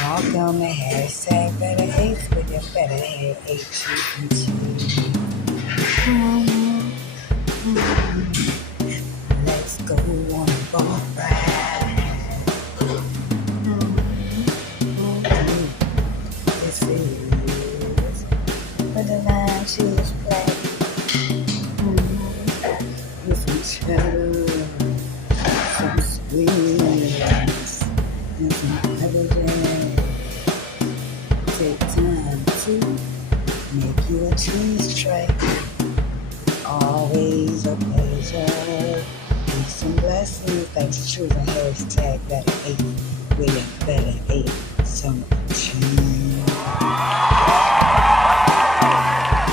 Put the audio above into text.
Welcome to hashtag better hates with your better head H-U-G. Let's go on a boat ride. This is the divine she's playing with each other. Some sweetness and some evidence. Take time to make you a cheese tray. Always a pleasure. Peace and blessings. Thanks for choosing hashtag better eight with your better eight. Some cheese.